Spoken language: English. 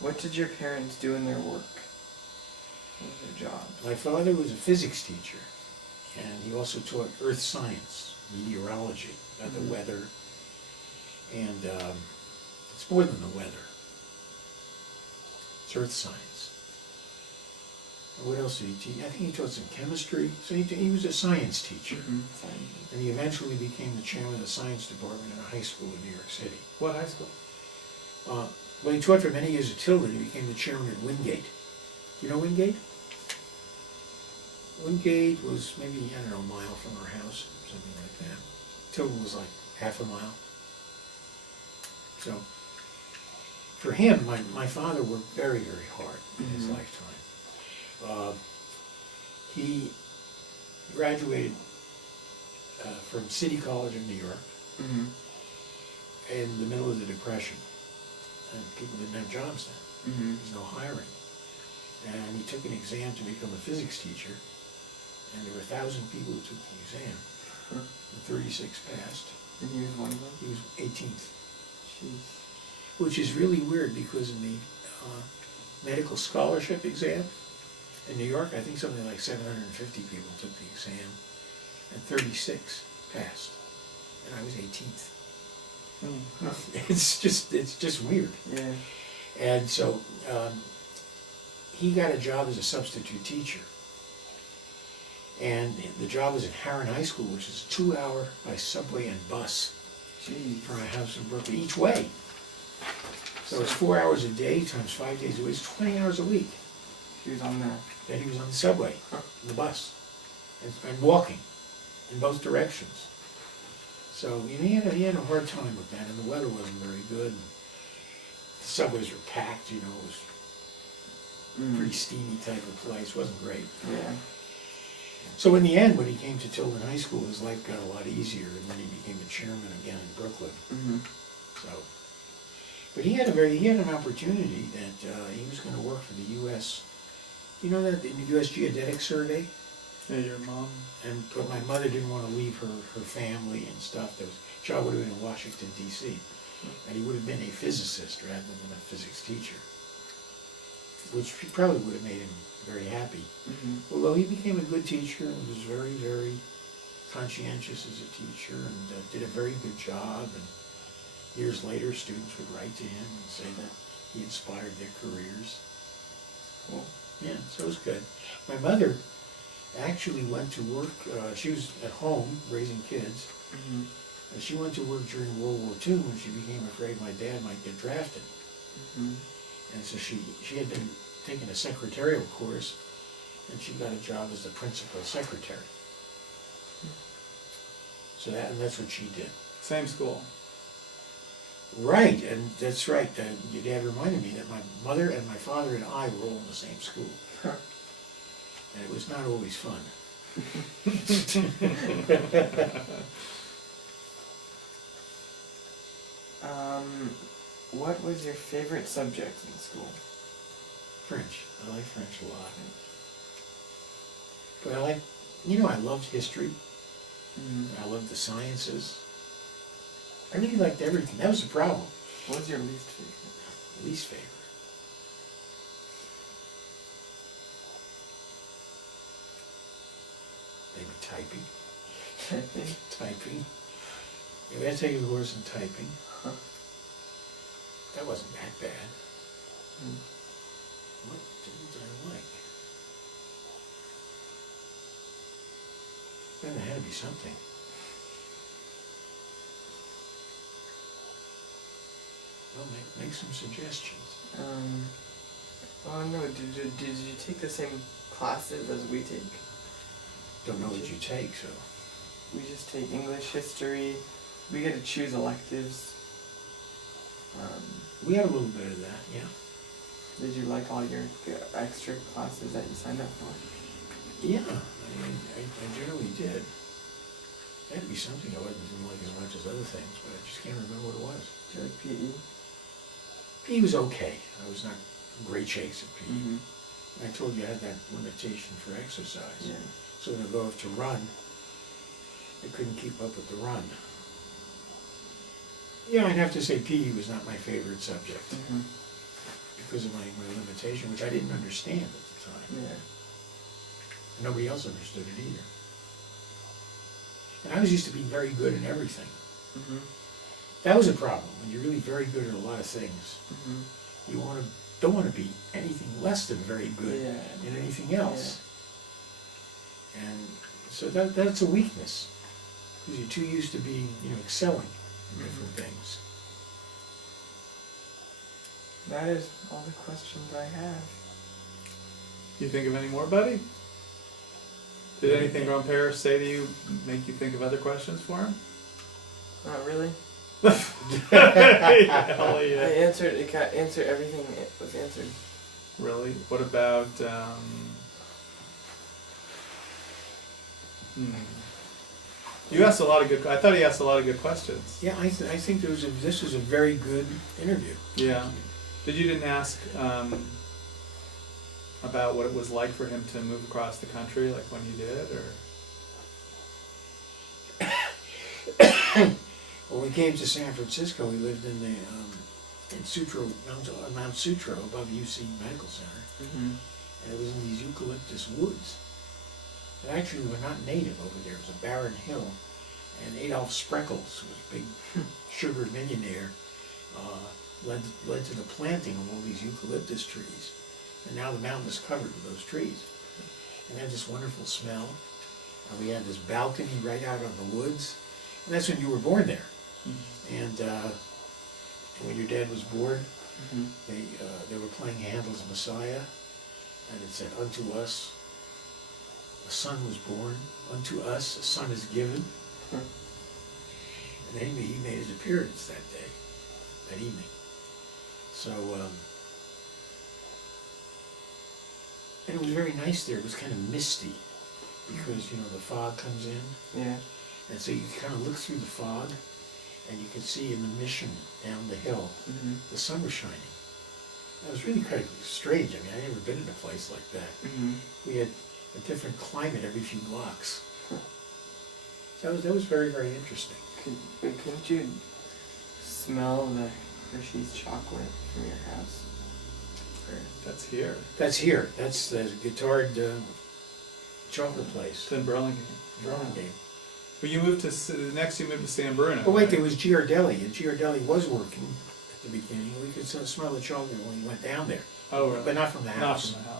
What did your parents do in their work? What was their job? My father was a physics teacher, and he also taught earth science, meteorology, about the weather, and it's more than the weather. It's earth science. And what else did he teach? I think he taught some chemistry. So he was a science teacher. Science. And he eventually became the chairman of the science department in a high school in New York City. What high school? Well, he taught for many years at Tilden. He became the chairman at Wingate. You know Wingate? Wingate was maybe, I don't know, a mile from our house, something like that. Tilden was like half a mile. So, for him, my father worked very, very hard in his lifetime. He graduated from City College in New York in the middle of the Depression. And people didn't have jobs then. There was no hiring. And he took an exam to become a physics teacher. And there were 1,000 people who took the exam. And 36 passed. And he was one of them? He was 18th. Jeez. Which is really weird because in the medical scholarship exam in New York, I think something like 750 people took the exam. And 36 passed. And I was 18th. It's just weird. Yeah. And so he got a job as a substitute teacher. And the job was at Harran High School, which is a 2-hour by subway and bus from our house in Brooklyn, each way. So it's 4 hours a day times 5 days a week. It's 20 hours a week. He was on that. Then he was on the subway, the bus, and walking in both directions. So he had a hard time with that, and the weather wasn't very good. And the subways were packed, it was a pretty steamy type of place. It wasn't great. Yeah. So in the end, when he came to Tilden High School, his life got a lot easier, and then he became a chairman again in Brooklyn. So, but he had an opportunity that he was going to work for the U.S. You know that in the U.S. Geodetic Survey. Yeah, your mom. But my mother didn't want to leave her family and stuff. Job would have been in Washington, D.C. And he would have been a physicist rather than a physics teacher, which probably would have made him very happy. Although he became a good teacher and was very, very conscientious as a teacher and did a very good job. And years later, students would write to him and say that he inspired their careers. Cool. Yeah, so it was good. My mother actually went to work. She was at home raising kids. And she went to work during World War II when she became afraid my dad might get drafted. And so she had been taking a secretarial course, and she got a job as the principal secretary. So that's what she did. Same school. Right, and that's right. Your dad reminded me that my mother and my father and I were all in the same school. And it was not always fun. What was your favorite subject in school? French. I like French a lot. But I loved history. I loved the sciences. I really liked everything. That was the problem. What was your least favorite? Least favorite? Maybe typing. Typing. Maybe I'll tell you who was in typing. That wasn't that bad. What didn't I like? Then there had to be something. Well, make some suggestions. Oh no, did you take the same classes as we take? Don't know what you take, so. We just take English, history. We get to choose electives. We had a little bit of that, yeah. Did you like all your extra classes that you signed up for? Yeah, I generally did. There had to be something I didn't like as much as other things, but I just can't remember what it was. Did you like PE? PE was okay. I was not great shakes at PE. I told you I had that limitation for exercise. Yeah. So to go to run, I couldn't keep up with the run. Yeah, I'd have to say PE was not my favorite subject Mm-hmm. because of my limitation, which I didn't understand at the time. Yeah. And nobody else understood it either. And I was used to being very good in everything. Mm-hmm. That was a problem. When you're really very good at a lot of things, Mm-hmm. you don't want to be anything less than very good Yeah. in anything else. And so that's a weakness, because you're too used to being, excelling in different things. That is all the questions I have. You think of any more, buddy? Did anything Grandpere say to you make you think of other questions for him? Not really. Hell I yeah. answered. It got answered. Everything was answered. Really? What about, You asked a lot of good, I thought he asked a lot of good questions. Yeah, I think this was a very good interview. Yeah. You didn't ask, about what it was like for him to move across the country, like when he did, or? When we came to San Francisco, we lived in the in Sutro, Mount Sutro, above UC Medical Center, Mm-hmm. and it was in these eucalyptus woods. That actually were not native over there. It was a barren hill, and Adolf Spreckels, who was a big sugar millionaire, led to the planting of all these eucalyptus trees, and now the mountain is covered with those trees. And they had this wonderful smell, and we had this balcony right out on the woods, and that's when you were born there. Mm-hmm. And when your dad was born, Mm-hmm. they were playing Handel's Messiah, and it said, "Unto us a son was born, unto us a son is given." And anyway, he made his appearance that day, that evening. So, and it was very nice there. It was kind of misty because, the fog comes in. Yeah. And so you kind of look through the fog, and you could see in the Mission down the hill, Mm-hmm. the sun was shining. That was really kind of strange. I mean, I'd never been in a place like that. Mm-hmm. We had a different climate every few blocks. So that was very, very interesting. Couldn't you smell the Hershey's chocolate from your house? That's here. That's here. That's the guitared chocolate place. It's in Burlingame. Burlingame. But you moved to, next you moved to San Bruno. But wait, right? there was Giardelli, and Giardelli was working at the beginning. We could smell the chocolate when we went down there. Oh, really? But not from the house. Not from the house.